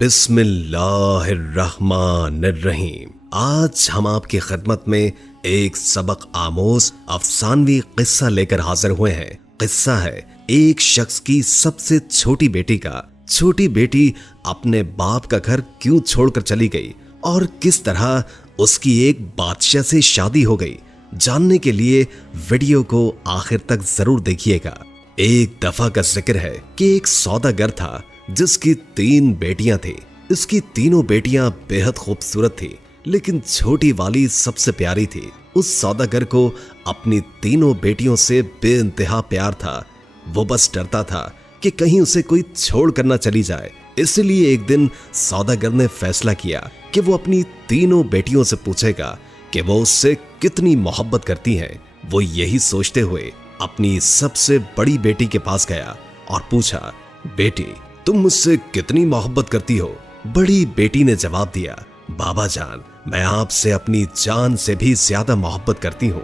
बिस्मिल्लाहिर्रहमानिर्रहीम। आज हम आपकी खिदमत में एक सबक आमोज अफसानवी किस्सा लेकर हाजिर हुए हैं। किस्सा है एक शख्स की सबसे छोटी बेटी का। छोटी बेटी अपने बाप का घर क्यों छोड़कर चली गई और किस तरह उसकी एक बादशाह से शादी हो गई। जानने के लिए वीडियो को आखिर तक जरूर देखिएगा। एक दफा का जिक्र है कि एक सौदागर था जिसकी 3 बेटियां थी। इसकी तीनों बेटियां बेहद खूबसूरत थी, लेकिन छोटी वाली सबसे प्यारी थी। उस सौदागर को अपनी तीनों बेटियों से बेइंतहा प्यार था। वो बस डरता था कि कहीं उसे कोई छोड़ कर ना चली जाए। इसलिए एक दिन सौदागर ने फैसला किया कि वो अपनी तीनों बेटियों से पूछेगा कि वो उससे कितनी मोहब्बत करती हैं। वो यही सोचते हुए अपनी सबसे बड़ी बेटी के पास गया और पूछा, बेटी तुम मुझसे कितनी मोहब्बत करती हो? बड़ी बेटी ने जवाब दिया, बाबा जान मैं आपसे अपनी जान से भी ज्यादा मोहब्बत करती हूँ।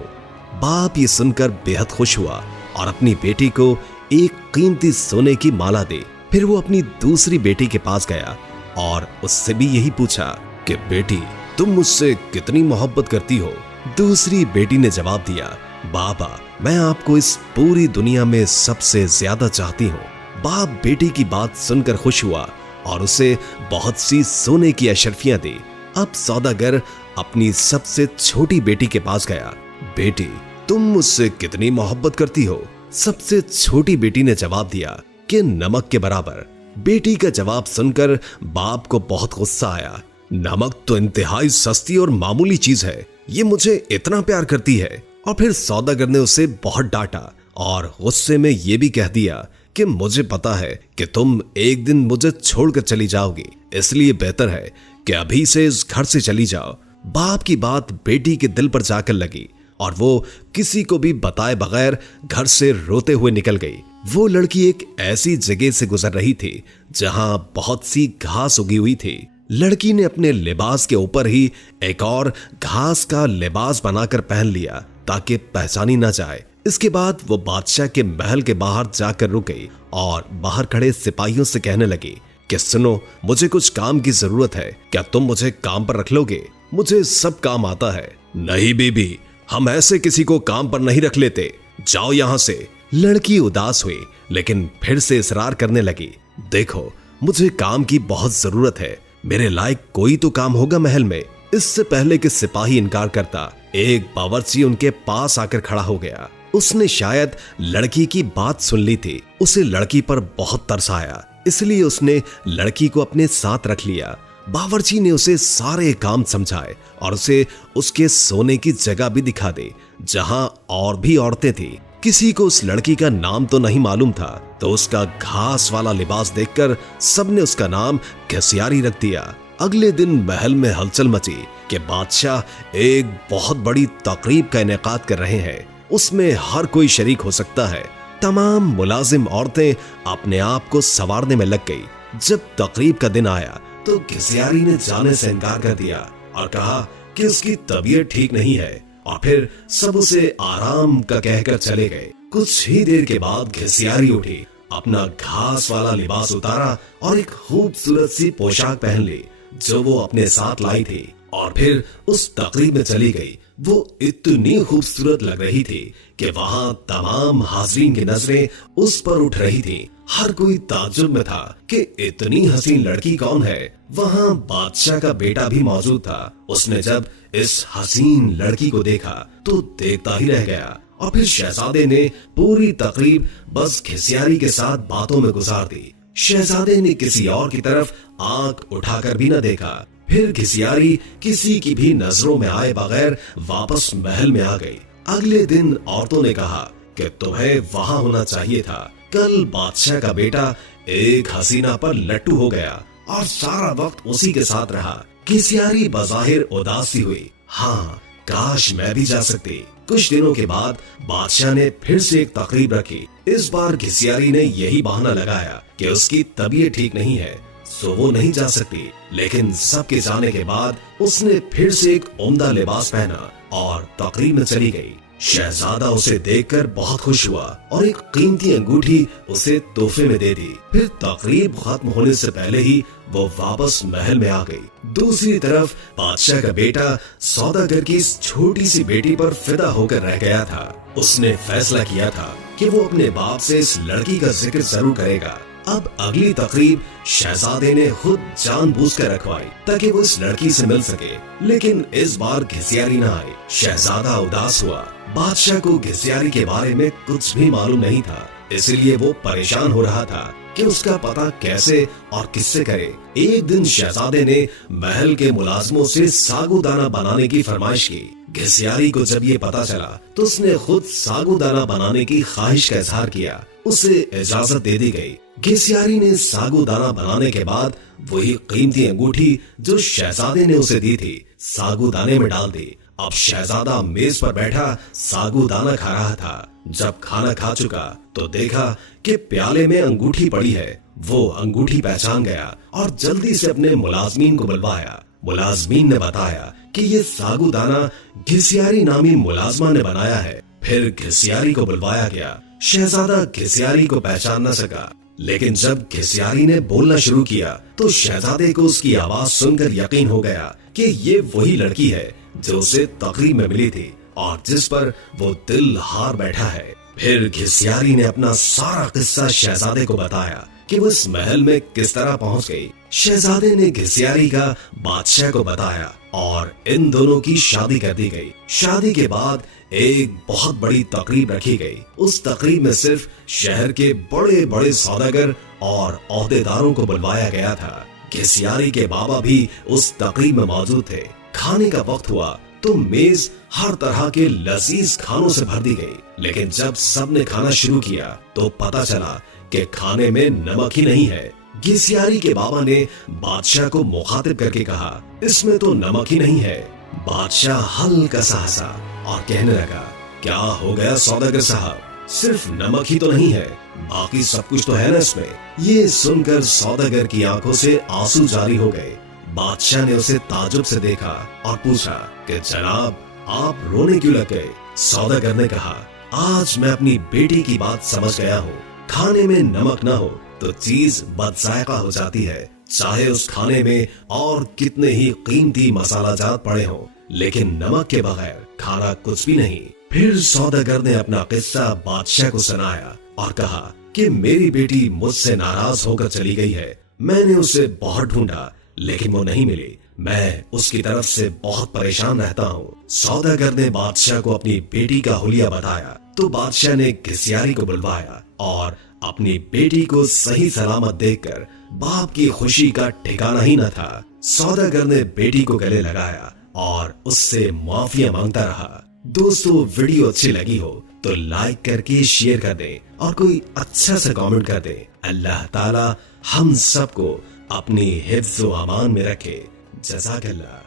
बाप ये सुनकर बेहद खुश हुआ और अपनी बेटी को एक कीमती सोने की माला दी। फिर वो अपनी दूसरी बेटी के पास गया और उससे भी यही पूछा कि बेटी तुम मुझसे कितनी मोहब्बत करती हो? दूसरी बेटी ने जवाब दिया, बाबा मैं आपको इस पूरी दुनिया में सबसे ज्यादा चाहती हूँ। बाप बेटी की बात सुनकर खुश हुआ और उसे बहुत सी सोने की अशर्फियां दी। अब सौदागर अपनी सबसे छोटी बेटी के पास गया, बेटी तुम मुझसे कितनी मोहब्बत करती हो? सबसे छोटी बेटी ने जवाब दिया कि नमक के बराबर। बेटी का जवाब सुनकर बाप को बहुत गुस्सा आया। नमक तो इंतहाई सस्ती और मामूली चीज है, ये मुझे इतना प्यार करती है। और फिर सौदागर ने उसे बहुत डांटा और गुस्से में ये भी कह दिया कि मुझे पता है कि तुम एक दिन मुझे छोड़कर चली जाओगी, इसलिए बेहतर है कि अभी से इस घर से चली जाओ। बाप की बात बेटी के दिल पर जाकर लगी और वो किसी को भी बताए बगैर घर से रोते हुए निकल गई। वो लड़की एक ऐसी जगह से गुजर रही थी जहां बहुत सी घास उगी हुई थी। लड़की ने अपने लिबास के ऊपर ही एक और घास का लिबास बनाकर पहन लिया ताकि पहचानी ना जाए। इसके बाद वो बादशाह के महल के बाहर जाकर रुक गई और बाहर खड़े सिपाहियों से कहने लगी कि सुनो, मुझे कुछ काम की जरूरत है, क्या तुम मुझे काम पर रख लोगे? मुझे सब काम आता है। नहीं बीबी, हम ऐसे किसी को काम पर नहीं रख लेते, जाओ यहाँ से। लड़की उदास हुई लेकिन फिर से इसरार करने लगी, देखो मुझे काम की बहुत जरूरत है, मेरे लायक कोई तो काम होगा महल में। इससे पहले कि सिपाही इनकार करता, एक बावर्ची उनके पास आकर खड़ा हो गया। उसने शायद लड़की की बात सुन ली थी। उसे लड़की पर बहुत तरस आया, इसलिए उसने लड़की को अपने साथ रख लिया। बावर्ची ने उसे सारे काम समझाए और उसे उसके सोने की जगह भी दिखा दी जहां और भी औरतें थी। किसी को उस लड़की का नाम तो नहीं मालूम था, तो उसका घास वाला लिबास देखकर सबने उसका नाम घसियारी रख दिया। अगले दिन महल में हलचल मची कि बादशाह एक बहुत बड़ी तकरीब का इनेकाद कर रहे हैं, उसमें हर कोई शरीक हो सकता है। तमाम मुलाजिम औरतें अपने आप को संवारने में लग गई। जब तकरीब का दिन आया तो घसियारी ने जाने से इनकार कर दिया और कहा कि उसकी तबीयत ठीक नहीं है, और फिर सब उसे आराम का कहकर चले गए। कुछ ही देर के बाद घसियारी उठी, अपना घास वाला लिबास उतारा और एक खूबसूरत सी पोशाक पहन ली जो वो अपने साथ लाई थी, और फिर उस तकरीब में चली गई। वो इतनी खूबसूरत लग रही थी कि वहां तमाम हाज़रीन की नजरें उस पर उठ रही थी। हर कोई ताज्जुब में था कि इतनी हसीन लड़की कौन है। वहां बादशाह का बेटा भी मौजूद था। उसने जब इस हसीन लड़की को देखा तो देखता ही रह गया, और फिर शहजादे ने पूरी तकरीब बस घसियारी के साथ बातों में गुजार दी। शहजादे ने किसी और की तरफ आंख उठाकर भी न देखा। फिर घसियारी किसी की भी नजरों में आए बगैर वापस महल में आ गई। अगले दिन औरतों ने कहा कि तुम्हें वहां होना चाहिए था। कल बादशाह का बेटा एक हसीना पर लट्टू हो गया और सारा वक्त उसी के साथ रहा। घसियारी बज़ाहिर उदासी हुई, हाँ काश मैं भी जा सकती। कुछ दिनों के बाद बादशाह ने फिर से एक तकरीब रखी। इस बार घसियारी ने यही बहाना लगाया कि उसकी तबीयत ठीक नहीं है, सो वो नहीं जा सकती। लेकिन सबके जाने के बाद उसने फिर से एक उम्दा लिबास पहना और तकरीब में चली गई। शहजादा उसे देखकर बहुत खुश हुआ और एक कीमती अंगूठी उसे तोहफे में दे दी। फिर तकरीब खत्म होने से पहले ही वो वापस महल में आ गई। दूसरी तरफ बादशाह का बेटा सौदागर की इस छोटी सी बेटी पर फिदा होकर रह गया था। उसने फैसला किया था कि वो अपने बाप से इस लड़की का जिक्र जरूर करेगा। अब अगली तकरीब शहजादे ने खुद जानबूझकर रखवाई ताकि वो इस लड़की से मिल सके, लेकिन इस बार घिसियारी न आई। शहजादा उदास हुआ। बादशाह को घिसियारी के बारे में कुछ भी मालूम नहीं था, इसलिए वो परेशान हो रहा था कि उसका पता कैसे और किससे करे। एक दिन शहजादे ने महल के मुलाजमों से सागूदाना बनाने की फरमाइश की। घिसियारी को जब ये पता चला तो उसने खुद सागूदाना बनाने की ख्वाहिश का इजहार किया। उसे इजाजत दे दी गई। घिसियारी ने सागूदाना बनाने के बाद वही कीमती अंगूठी जो शहजादे ने उसे दी थी सागूदाने में डाल दी। अब शहजादा मेज पर बैठा सागूदाना खा रहा था। जब खाना खा चुका तो देखा कि प्याले में अंगूठी पड़ी है। वो अंगूठी पहचान गया और जल्दी से अपने मुलाजमीन को बुलवाया। मुलाजमीन ने बताया कि ये सागूदाना घिसियारी नामी मुलाजमा ने बनाया है। फिर घिसियारी को बुलवाया गया। शहजादा घिसियारी को पहचान न सका, लेकिन जब घिसियारी ने बोलना शुरू किया तो शहजादे को उसकी आवाज सुनकर यकीन हो गया कि ये वही लड़की है जो उसे तकरीब में मिली थी और जिस पर वो दिल हार बैठा है। फिर घिसियारी ने अपना सारा किस्सा शहजादे को बताया कि वो इस महल में किस तरह पहुंच गई। शहजादे ने घिसियारी का बादशाह को बताया और इन दोनों की शादी कर दी गई। शादी के बाद एक बहुत बड़ी तकरीब रखी गई। उस तकरीब में सिर्फ शहर के बड़े बड़े सौदागर और ओहदेदारों को बुलवाया गया था। घिसियारी के बाबा भी उस तकरीब में मौजूद थे। खाने का वक्त हुआ तो मेज हर तरह के लजीज खानों से भर दी गई, लेकिन जब सबने खाना शुरू किया तो पता चला कि खाने में नमक ही नहीं है। घिसियारी के बाबा ने बादशाह को मुखातिब करके कहा, इसमें तो नमक ही नहीं है। बादशाह हल्का सा हंसा और कहने लगा, क्या हो गया सौदागर साहब, सिर्फ नमक ही तो नहीं है, बाकी सब कुछ तो है ना इसमें। ये सुनकर सौदागर की आंखों से आंसू जारी हो गए। बादशाह ने उसे ताजुब से देखा और पूछा कि जनाब आप रोने क्यों लग गए। सौदागर ने कहा, आज मैं अपनी बेटी की बात समझ गया हूँ। खाने में नमक न हो तो चीज बदजायका हो जाती है, चाहे उस खाने में और कितने ही कीमती मसाला जात पड़े हों, लेकिन नमक के बगैर खाना कुछ भी नहीं। फिर सौदागर ने अपना किस्सा बादशाह को सुनाया और कहा कि मेरी बेटी मुझसे नाराज होकर चली गई है। मैंने उसे बहुत ढूंढा लेकिन वो नहीं मिली। मैं उसकी तरफ से बहुत परेशान रहता हूँ। सौदागर ने बादशाह को अपनी बेटी का हुलिया बताया तो बादशाह ने घिसियारी को बुलवाया और अपनी बेटी को सही सलामत देखकर बाप की खुशी का ठिकाना ही न था। सौदागर ने बेटी को गले लगाया और उससे माफिया मांगता रहा। दोस्तों, वीडियो अच्छी लगी हो तो लाइक करके शेयर कर दें और कोई अच्छा सा कमेंट कर दें। अल्लाह ताला हम सबको अपनी हिफ्ज़ व अमान में रखे। जज़ाकल्लाह।